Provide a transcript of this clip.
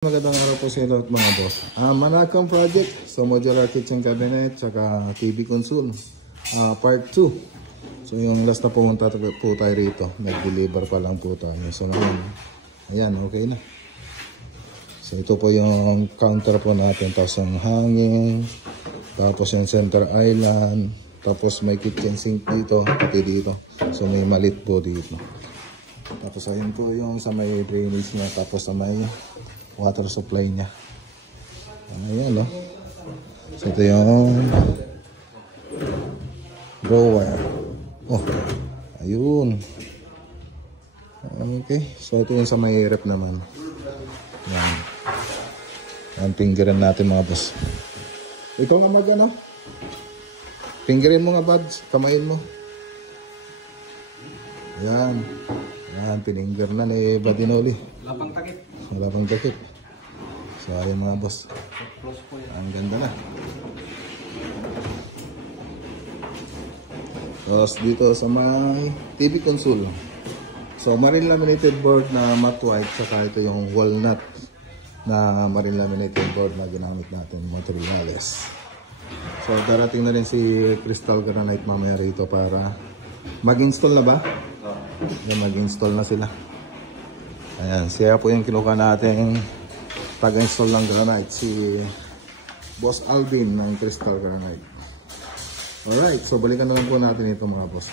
Magandang araw po sa inyo at mga boss. Manakam project, so modular kitchen cabinet, tsaka TV console, part 2. So yung last na pumunta po tayo rito, nag-deliver pa lang po tayo. So ngayon, ayan, okay na. So ito po yung counter po natin, tapos ang hanging, tapos yung center island, tapos may kitchen sink dito, pati dito. So may malit po dito. Tapos ayun po yung sa may drainage niya, tapos sa may water supply niya. Ayan, no? So ito yung drawer. Oh, ayun. Okay, so ito yung sa may rep naman. Ayan. Ayan, fingerin natin mga boss. Ikaw nga mag ano? Fingerin mo nga buds, kamain mo. Ayan. Ayan, pininger na ni Badinoli. Wala pang takip. Wala pang takip. So ayun mga boss. Ang ganda na. Tapos dito sa may TV console. So marine laminated board na matte white, saka ito yung walnut na marine laminated board na ginamit natin, materials. So darating na rin si Crystal Granite mamaya rito para mag-install na ba? Yan, mag-install na sila. Ayan, siya po yung kinuha natin pag-install ng granite, si Boss Alvin ng Crystal Granite. Alright, so balikan na lang po natin ito mga boss.